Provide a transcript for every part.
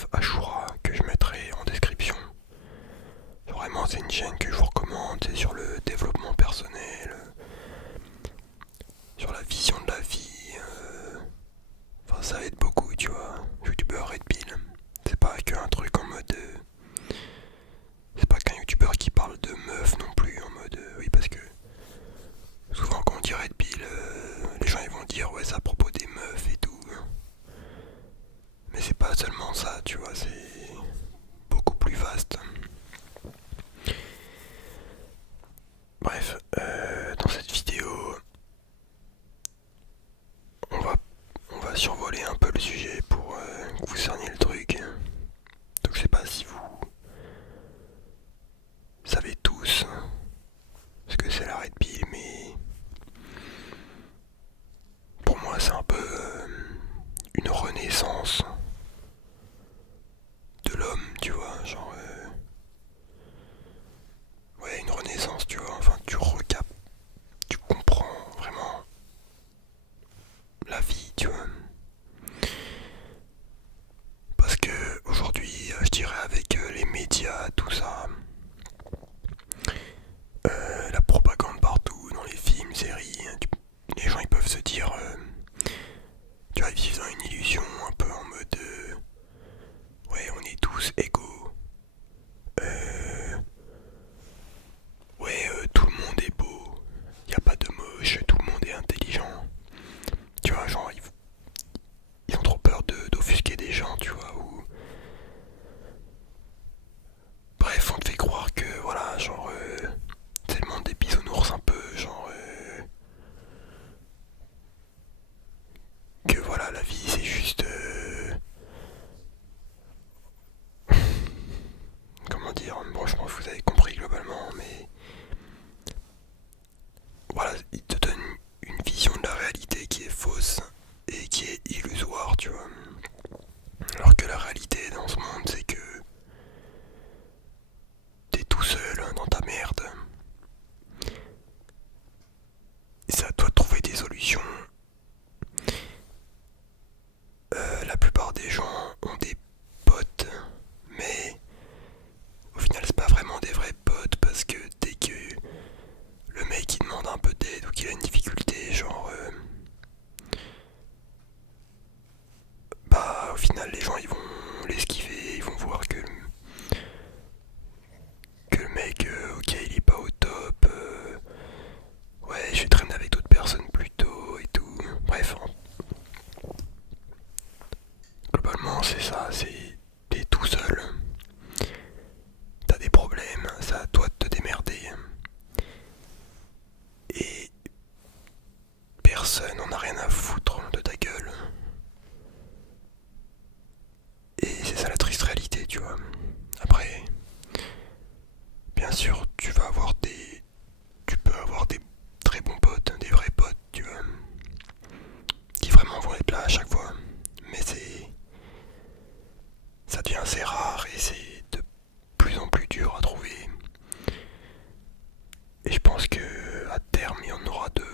meuf Ashura que je mettrai en description. Vraiment, c'est une chaîne que je vous recommande, c'est sur le développement personnel, sur la vision de la vie. Enfin, ça aide beaucoup, tu vois. YouTuber Red Pill. C'est pas qu'un truc en mode. C'est pas qu'un YouTuber qui parle de meufs non plus, en mode. Oui, parce que souvent quand on dit Red Pill, les gens ils vont dire ouais, c'est à propos des meufs et tout. Mais c'est pas seulement ça, tu vois, c'est beaucoup plus vaste. Bref, dans cette vidéo, on va, on va survoler un peu le sujet pour que vous cerniez le truc. Donc je sais pas si vous savez tous ce que c'est la Red Pill, mais pour moi c'est un peu une renaissance de l'homme, tu vois, genre ouais, une renaissance, tu vois, enfin tu recapes, tu comprends vraiment la vie, tu vois. Parce que aujourd'hui, je dirais avec les médias, tout ça, la propagande partout, dans les films, séries, les gens ils peuvent se dire, tu vois, ils vivent dans une illusion un peu en mode, ouais, on est tous égaux, euh, ouais, tout le monde est beau, y a pas de moche, tout le monde est intelligent, tu vois, genre ils ont trop peur d'offusquer des gens, tu vois, ou bref, on te fait croire que voilà, genre c'est le monde des bisounours un peu, genre que voilà, la vie c'est juste comment dire, bon je pense que vous avez compris globalement, mais voilà, il te donne une vision de la réalité qui est fausse et qui est illusoire, tu vois. Alors que la réalité dans ce monde c'est que t'es tout seul dans ta merde. Et c'est à toi de trouver des solutions. La plupart des gens ont des potes, mais au final c'est pas vraiment des vrais potes parce que dès que le mec il demande un peu d'aide ou qu'il a une difficulté, genre bah au final les gens ils vont l'esquiver, ils vont voir que le mec ok il est pas au top, ouais je vais traîner avec d'autres personnes plus tôt et tout. Bref, globalement c'est ça, c'est t'es tout seul, t'as des problèmes, c'est à toi de te démerder. Et personne n'en a rien à foutre de ta gueule. Et c'est ça la triste réalité, tu vois. Après, bien sûr, tu peux avoir des très bons potes, des vrais potes, tu vois, qui vraiment vont être là à chaque fois. Mais ça devient assez rare et c'est de plus en plus dur à trouver. Et je pense que à terme, il y en aura de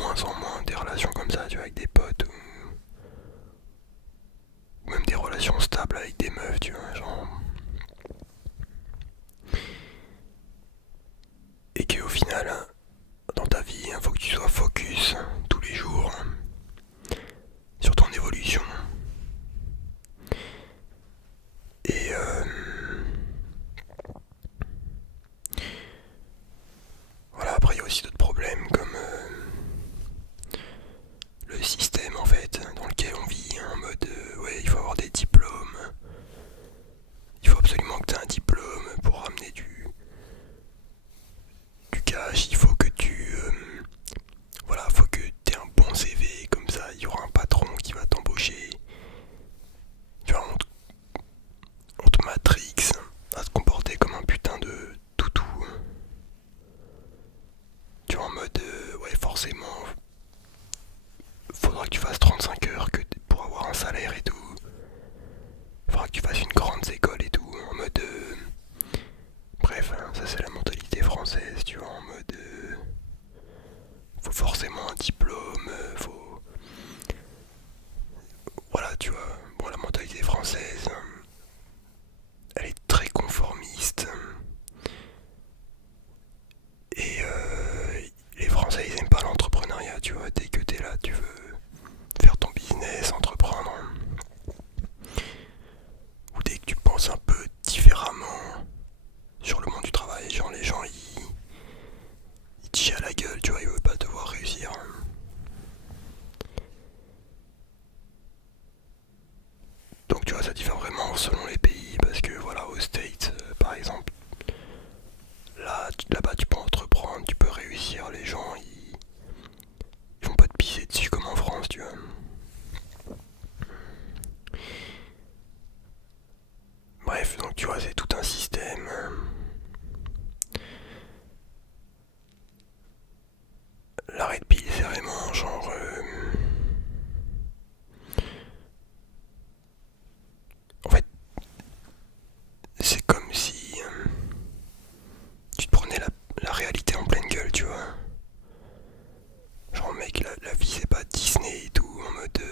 moins en moins des relations comme ça, tu vois, avec des potes ou même des relations stables avec des meufs, tu vois, genre. Et qu'au final, dans ta vie, il faut que tu sois focus tous les jours sur ton évolution. Et voilà, après il y a aussi d'autres problèmes comme le système en fait dans lequel on vit, en mode ouais il faut avoir des diplômes, il faut absolument que tu aies un diplôme pour ramener du cash, il faut que voilà, faut que tu aies un bon CV, comme ça il y aura un patron qui va t'embaucher. Tu vois, on te matrix à se comporter comme un putain de toutou. Tu vois, en mode ouais forcément faudra que tu fasses 35 heures pour avoir un salaire et tout. Faudra que tu fasses une grande école et tout. En mode bref, hein, ça c'est la mentalité française, tu vois, en mode faut forcément un diplôme, faut voilà, tu vois. Bon, la française, elle est très conformiste. Et les Français, ils aiment pas l'entrepreneuriat, tu vois. Dès que t'es là, tu veux faire ton business, entreprendre. Ou dès que tu penses un peu différemment sur le monde du travail, genre les gens, ils te chient à la gueule, tu vois, ils veulent pas te voir réussir. Donc tu vois, ça diffère vraiment selon les pays, parce que voilà, aux States, par exemple, là-bas tu peux entreprendre, tu peux réussir, les gens, ils vont pas te pisser dessus comme en France, tu vois. Bref, donc tu vois, c'est tout un système. L'arrêt de pile, c'est vraiment genre... En fait, c'est comme si tu te prenais la réalité en pleine gueule, tu vois. Genre mec, la vie c'est pas Disney et tout, en mode...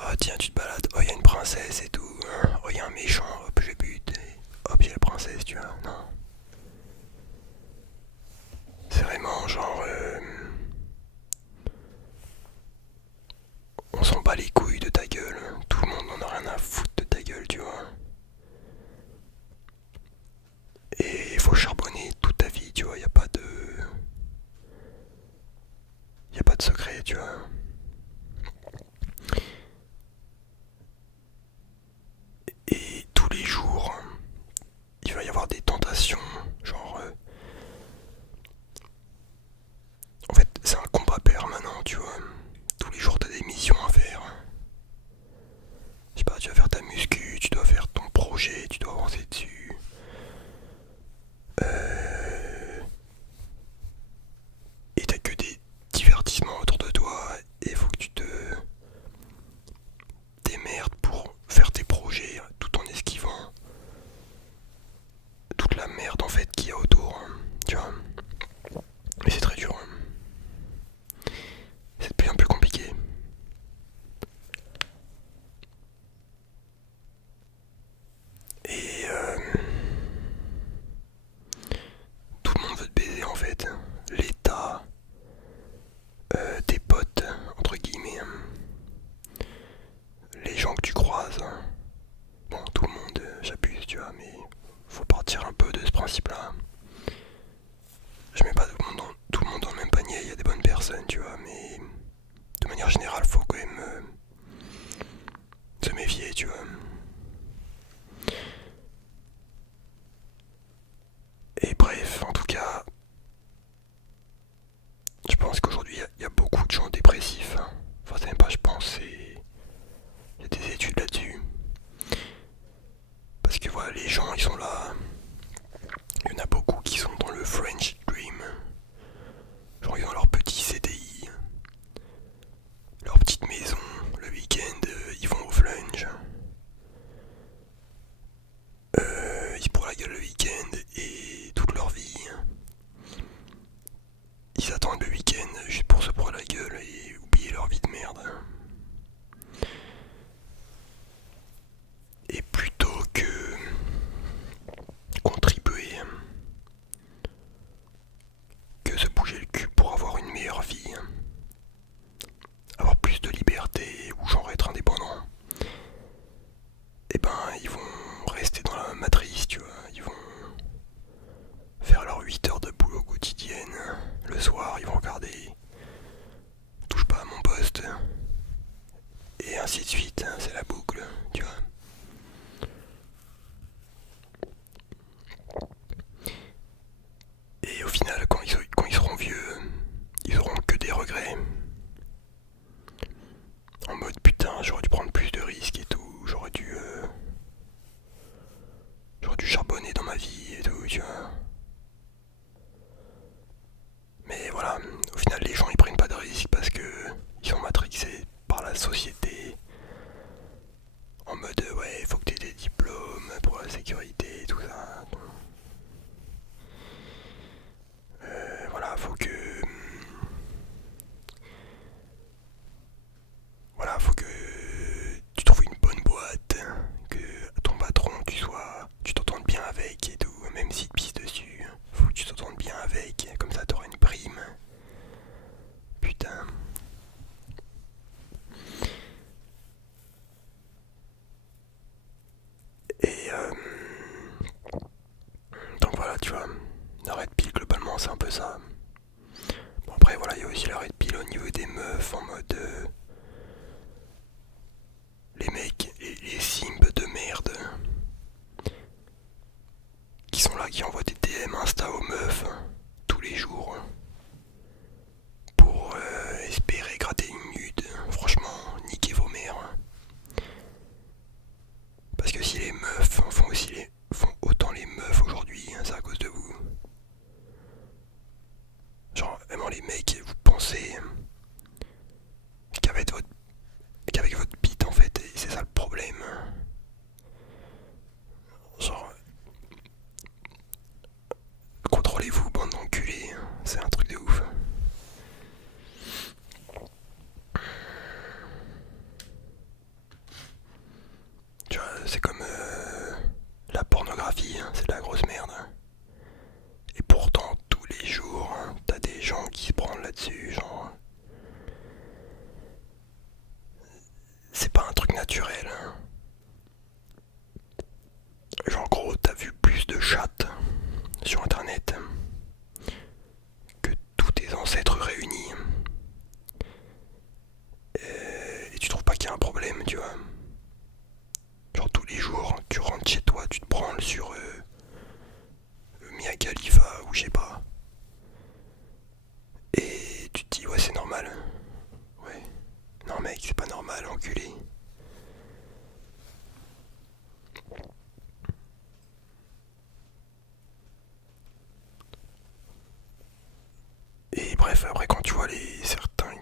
oh tiens, tu te balades, oh y a une princesse et tout, hein. Oh y a un méchant, hop je bute, et hop j'ai la princesse, tu vois. Non. C'est vraiment genre... on s'en bat les couilles de ta gueule, tout le monde en a rien à foutre de ta gueule, tu vois. Et il faut charbonner toute ta vie, tu vois, y a pas de... y a pas de secret, tu vois. Et tous les jours, il va y avoir des tentations, genre... en fait, c'est un combat permanent, tu vois. Tous les jours, t'as des missions à faire. Je sais pas, tu vas faire ta muscu, tu dois faire ton projet, tu dois avancer dessus. Et t'as que des divertissements autour de toi. Et il faut que tu te démerdes pour faire tes projets tout en esquivant toute la merde en fait qu'il y a autour. Tu vois. Mais c'est très dur. C'est de plus en plus compliqué. Et tout le monde veut te baiser en fait. L'État, tes potes, entre guillemets, les gens que tu croises. Bon, tout le monde, j'abuse, tu vois, mais faut partir un peu de ce principe-là. Je mets pas tout le monde dans le même panier, il y a des bonnes personnes, tu vois, mais de manière générale, faut quand même se méfier, tu vois. Et bref, en tout cas, je pense qu'aujourd'hui, il y a beaucoup de gens dépressifs. Enfin, c'est même pas, je pense, il y a des études là-dessus. Parce que voilà, les gens, ils sont là. Il y en a beaucoup qui sont dans le French Dream. Genre, ils ont leur petit CDI, leur petite maison. Le week-end, ils vont au flunch. Ils se bourrent la gueule le week-end et toute leur vie. Ils attendent le week-end juste pour se bourrer la gueule et oublier leur vie de merde. Et plutôt que contribuer, que se bouger le cul pour avoir une meilleure vie, avoir plus de liberté ou genre être indépendant, et ben ils vont rester dans la matrice, tu vois, ils vont faire leurs 8 heures de boulot quotidienne, le soir ils vont regarder touche pas à mon poste, et ainsi de suite, c'est la boucle, tu vois. Et au final, quand ils seront vieux, ils auront que des regrets. En mode putain, j'aurais dû prendre plus de risques et tout, j'aurais dû charbonner dans ma vie et tout, tu vois. Mais voilà, au final, les gens ils prennent pas de risques parce que ils sont matrixés par la société en mode qui sont là, qui envoient des DM Insta aux meufs tous les jours pour espérer gratter une nude. Franchement, niquez vos mères. Parce que si les meufs font autant les meufs aujourd'hui, c'est à cause de vous. Genre, vraiment les mecs, vous pensez qu'avec votre bite en fait, et c'est ça le problème. Genre, contrôlez-vous, bande d'enculés, c'est un truc de ouf. Tu vois, c'est comme la pornographie, c'est de la grosse merde. Et pourtant, tous les jours, t'as des gens qui se branlent là-dessus, genre. C'est pas un truc naturel. Genre, en gros, t'as vu plus de chats sur internet que tous tes ancêtres réunis. Et tu trouves pas qu'il y a un problème, tu vois. Genre, tous les jours, tu rentres chez toi, tu te branles sur Mia Khalifa ou je sais pas. Et tu te dis, ouais, c'est normal. Ouais. Non, mec, c'est pas normal, enculé. Et bref, après, quand tu vois certaines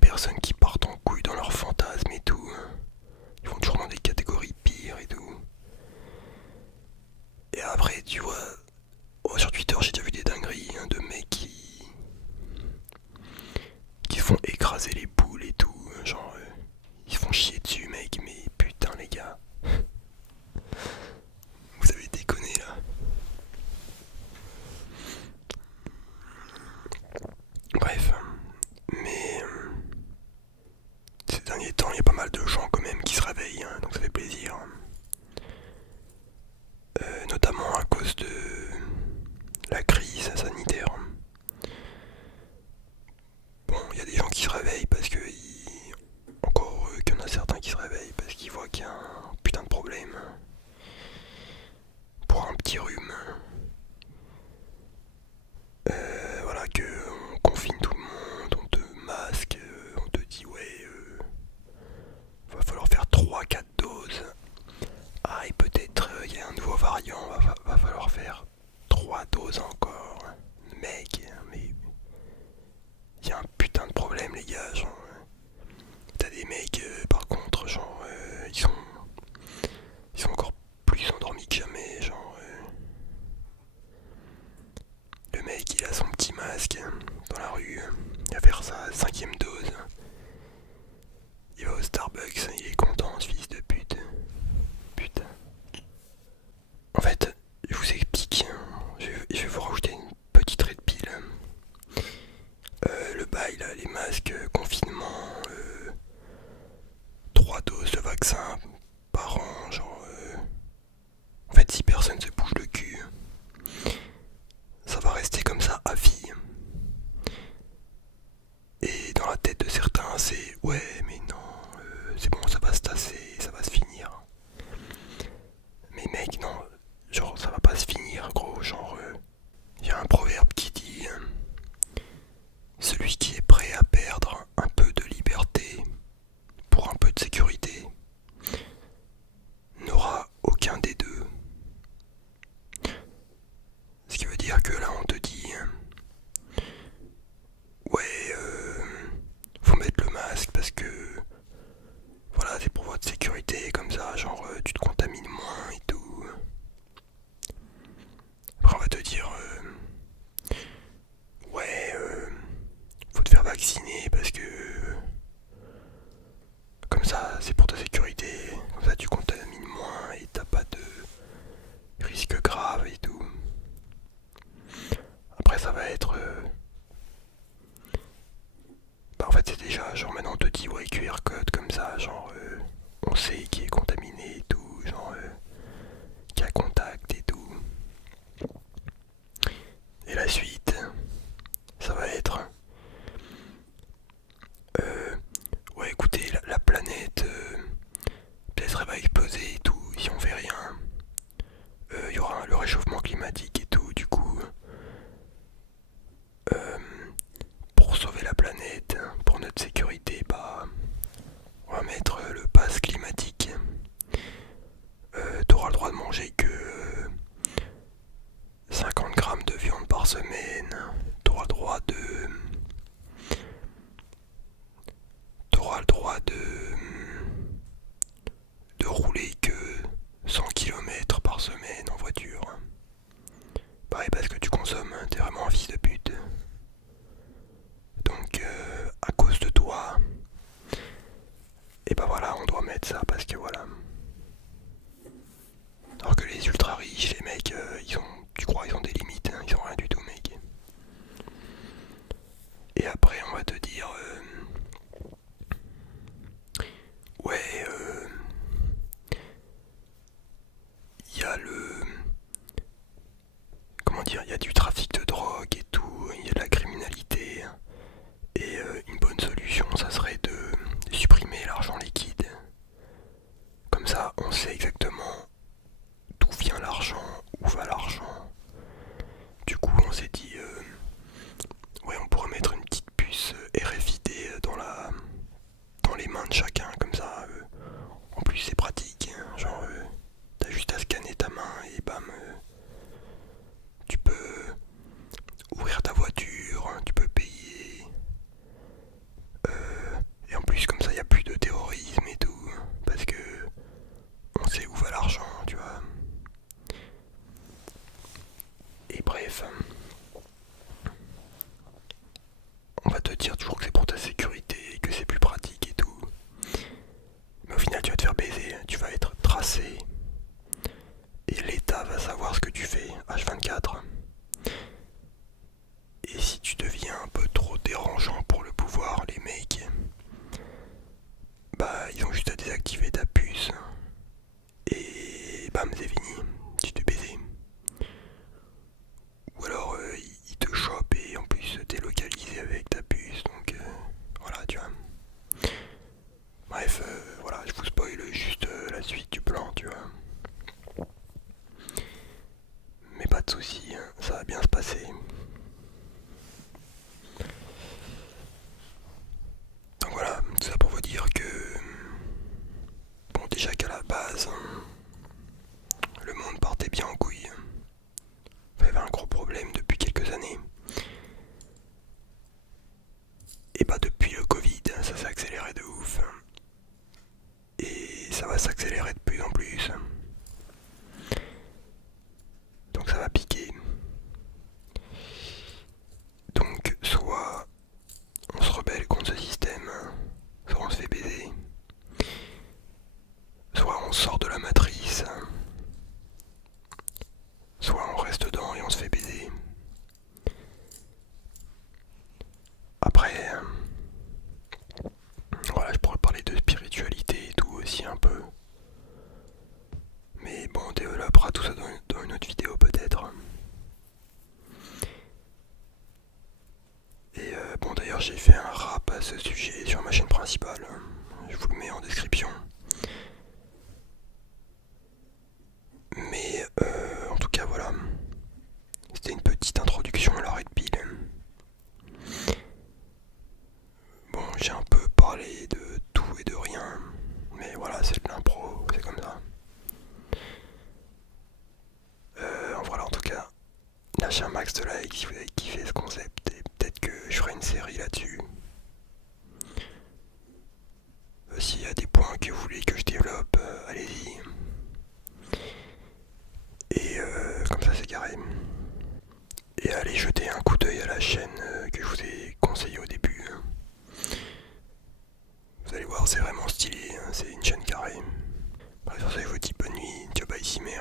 personnes qui partent en couille dans leurs fantasmes et tout, ils vont toujours dans des catégories pires et tout. Et après, tu vois, sur Twitter, j'ai déjà vu des dingueries de mecs qui font écraser les poules et tout. Genre, ils se font chier dessus, mec, mais putain, les gars. Vous avez déconné là. Bref, mais ces derniers temps, il y a pas mal de gens quand même qui se réveillent, donc ça fait plaisir. Notamment à cause de la crise sanitaire. Bon, il y a des gens qui se réveillent parce que encore qu'il y en a certains qui se réveillent parce qu'ils voient qu'il y a un putain de problème pour un petit rhume. Voilà, que on confine tout le monde, on te masque, on te dit ouais, va falloir faire 3-4 doses. Ah, et peut-être il y a un nouveau variant, va falloir faire 3 doses encore. Mec, mais il y a un putain de problème, les gars. Genre, t'as des mecs, par contre, genre, ils sont encore plus endormis que jamais. Genre, le mec, il a son petit masque dans la rue, il va faire sa 5ème dose. Il va au Starbucks, il est content, ce fils de pute. Putain. En fait, je vous explique, je vais vous rajouter une petite red pill. Le bail là, les masques, confinement, 3 doses de vaccin par an, genre en fait si personne se bouge le cul, ça va rester comme ça à vie. Et dans la tête de certains c'est ouais mais non, c'est bon, ça va se tasser, ça va se finir. Mais mec non, genre ça va pas se finir gros, genre y a un proverbe qui dit celui qui est prêt à perdre un peu de liberté pour un peu de sécurité n'aura aucun des deux. Ce qui veut dire que là on te dit ouais, faut mettre le masque parce que voilà, c'est pour votre sécurité, comme ça, genre tu te contamines moins et tout. Après on va te dire ouais, faut te faire vacciner parce que comme ça c'est pour ta sécurité, comme ça tu contamines moins et t'as pas de risques graves et tout. Après ça va être bah en fait c'est déjà genre maintenant on te dit ouais QR code comme ça, genre on sait qui est contaminé et tout, genre qui a contact et tout. Et la suite, ça va être ouais écoutez la planète peut-être elle va exploser et tout si on fait rien. Il y aura Et bah voilà, on doit mettre ça parce que voilà. Alors que les ultra riches, les mecs, tu crois, ils ont des limites, hein, ils ont rien du tout, mec. Et après, on va te dire, ouais, il y a comment dire, il y a du trafic de drogue et tout, il y a de la criminalité. Et une bonne solution, ça serait de supprimer l'argent liquide. Comme ça, on sait exactement d'où vient l'argent, où va l'argent. Du coup, on s'est dit, ouais, on pourrait mettre une petite puce RFID dans les mains de chacun, comme ça. En plus, c'est pratique. Hein, genre, t'as juste à scanner ta main et bam, tu peux ouvrir ta voiture, tu peux payer. Et en plus, comme ça, il n'y a plus de terrorisme et tout. Parce que on sait où va l'argent, tu vois. Et bref, on va te dire toujours que c'est pour ta sécurité, que c'est plus pratique et tout. Mais au final, tu vas te faire baiser, tu vas être tracé. Et l'État va savoir ce que tu fais, H24. Et si tu deviens un peu trop dérangeant pour le pouvoir, les mecs, bah ils ont juste à désactiver ta puce. Et bam, c'est fini, tu te baisé. Ou alors ils te chopent et en plus t'es localisé avec ta puce, donc voilà, tu vois. Bref, voilà, je vous spoil juste la suite du plan, tu vois. Mais pas de soucis, hein, ça va bien se passer. Donc voilà, tout ça pour vous dire que, bon, déjà qu'à la base, le monde partait bien en couille. Il y avait un gros problème depuis quelques années. Et bah depuis le Covid, ça s'est accéléré de ouf. Et ça va s'accélérer de plus en plus. Donc ça va piquer. Donc soit on se rebelle contre ce système, soit on se fait baiser, soit on sort de la matrice, soit on reste dedans et on se fait baiser. Après, voilà, je pourrais parler de spiritualité et tout aussi un peu. Mais bon, on développera tout ça dans une autre vidéo peut-être. Et bon, d'ailleurs, j'ai fait un rap à ce sujet sur ma chaîne principale. Je vous le mets en description. Mais en tout cas, voilà. C'était une petite introduction à la Red Pill. Bon, j'ai un peu parlé de tout et de rien. Mais voilà, c'est de l'impro, c'est comme ça. Voilà, en tout cas, lâchez un max de likes si vous avez kiffé ce concept. Et peut-être que je ferai une série là-dessus. S'il y a des points que vous voulez que je développe, allez-y. Et comme ça c'est carré. Et allez jeter un coup d'œil à la chaîne que je vous ai conseillé au début. Vous allez voir, c'est vraiment stylé, hein, c'est une chaîne carrée. Bref, sur ça, je vous dis bonne nuit, ciao bye Cimer.